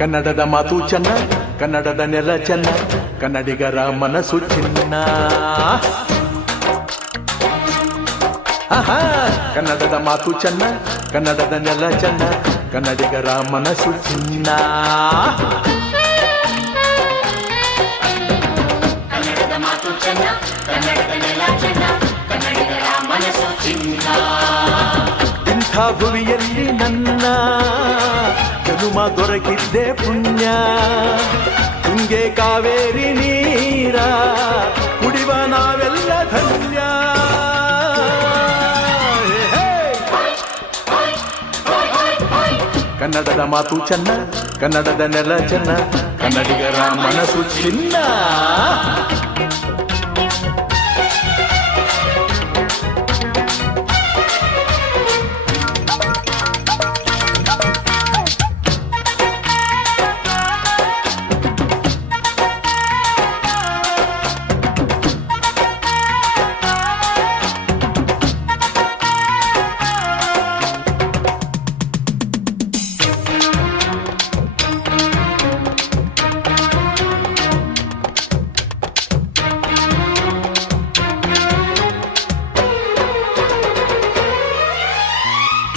ಕನ್ನಡದ ಮಾತು ಚೆನ್ನ, ಕನ್ನಡದ ನೆಲ ಚೆನ್ನ, ಕನ್ನಡಿಗರ ಮನಸ್ಸು ಚಿನ್ನ. ಆಹಾ, ಕನ್ನಡದ ಮಾತು ಚೆನ್ನ, ಕನ್ನಡದ ನೆಲ ಚೆನ್ನ, ಕನ್ನಡಿಗರ ಮನಸ್ಸು ಚಿನ್ನ. ಕನ್ನಡದ ಮಾತು ಚೆನ್ನ, ಕನ್ನಡದ ನೆಲ ಚೆನ್ನ, ಕನ್ನಡಿಗರ ಮನಸ್ಸು ಚಿನ್ನ. ಇಂಥ ಭುವಿಯಲ್ಲಿ ನನ್ನ ಜನುಮ ದೊರಕಿದ್ದೆ ಪುಣ್ಯ. ತುಂಗೆ ಕಾವೇರಿ ನೀರ ಕುಡಿವ ನಾವೆಲ್ಲ ಧನ್ಯ. ಕನ್ನಡದ ಮಾತು ಚೆನ್ನ, ಕನ್ನಡದ ನೆಲ ಚೆನ್ನ, ಕನ್ನಡಿಗರ ಮನಸ್ಸು ಚಿನ್ನ.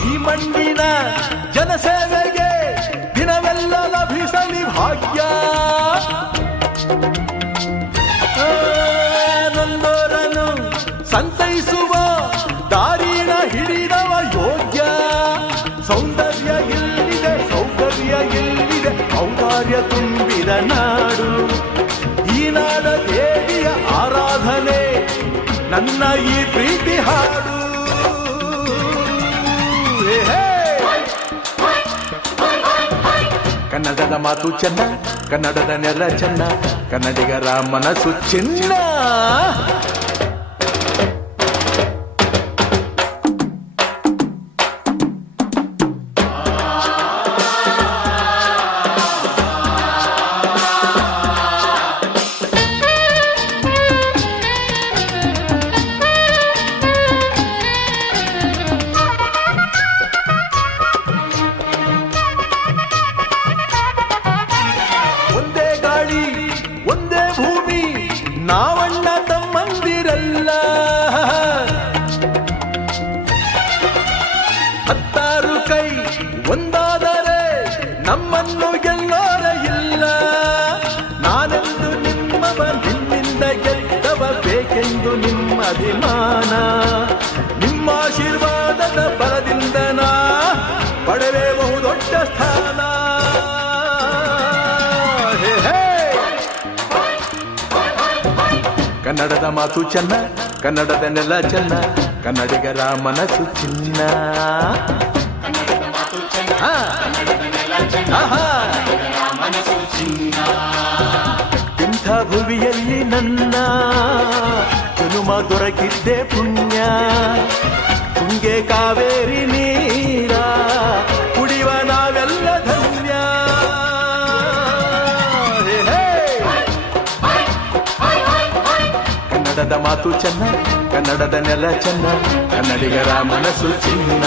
ಈ ಮಣ್ಣಿನ ಜನಸೇವೆಗೆ ದಿನವೆಲ್ಲ ಲಭಿಸಲಿ ಭಾಗ್ಯ. ನೊಂದೋರನು ಸಂತೈಸುವ ದಾರಿನ ಹಿಡಿದವ ಯೋಗ್ಯ. ಸೌಂದರ್ಯ ಇಲ್ಲಿದೆ, ಸೌಕರ್ಯ ಇಲ್ಲಿದೆ, ಔದಾರ್ಯ ತುಂಬಿದ ನಾಡು. ಈ ನಾಡ ದೇವಿಯ ಆರಾಧನೆ ನನ್ನ ಈ ಪ್ರೀತಿ ಹಾಡು. ಕನ್ನಡದ ಮಾತು ಚೆನ್ನ, ಕನ್ನಡದ ನೆಲ ಚೆನ್ನ, ಕನ್ನಡಿಗರ ಮನಸ್ಸು ಚಿನ್ನ. ಒಂದೇ ಭೂಮಿ, ನಾವಣ್ಣ ತಮ್ಮಂದಿರಲ್ಲ. 10 ಕೈ ಒಂದಾದರೆ ನಮ್ಮನ್ನು ಗೆಲ್ಲೋರ ಇಲ್ಲ. ನಾನೆಂದು ನಿಮ್ಮವ, ನಿಮ್ಮಿಂದ ಗೆದ್ದವ, ಬೇಕೆಂದು ನಿಮ್ಮ ಅಭಿಮಾನ. ನಿಮ್ಮ ಆಶೀರ್ವಾದದ ಬಲದಿಂದ ನಾ ಪಡೆವೆ ಬಹುದೊಡ್ಡ ಸ್ಥಾನ. ಕನ್ನಡದ ಮಾತು ಚೆನ್ನ, ಕನ್ನಡದ ನೆಲ ಚೆನ್ನ, ಕನ್ನಡಿಗರ ಮನಸ್ಸು ಚಿನ್ನ. ಕನ್ನಡದ ಮಾತು ಚೆನ್ನ, ಕನ್ನಡದ ನೆಲ ಚೆನ್ನ, ಕನ್ನಡಿಗರ ಮನಸ್ಸು ಚಿನ್ನ. ಇಂಥ ಭುವಿಯಲ್ಲಿ ನನ್ನ ಜನುಮ ದೊರಕಿದ್ದೆ ಪುಣ್ಯ. ತುಂಗೆ ಕಾವೇರಿ ನೀರ ಕುಡಿವ ನಾವೆಲ್ಲ ಧನ್ಯ. ಕನ್ನಡದ ಮಾತು ಚೆನ್ನ, ಕನ್ನಡದ ನೆಲ ಚೆನ್ನ, ಕನ್ನಡಿಗರ ಮನಸ್ಸು ಚಿನ್ನ.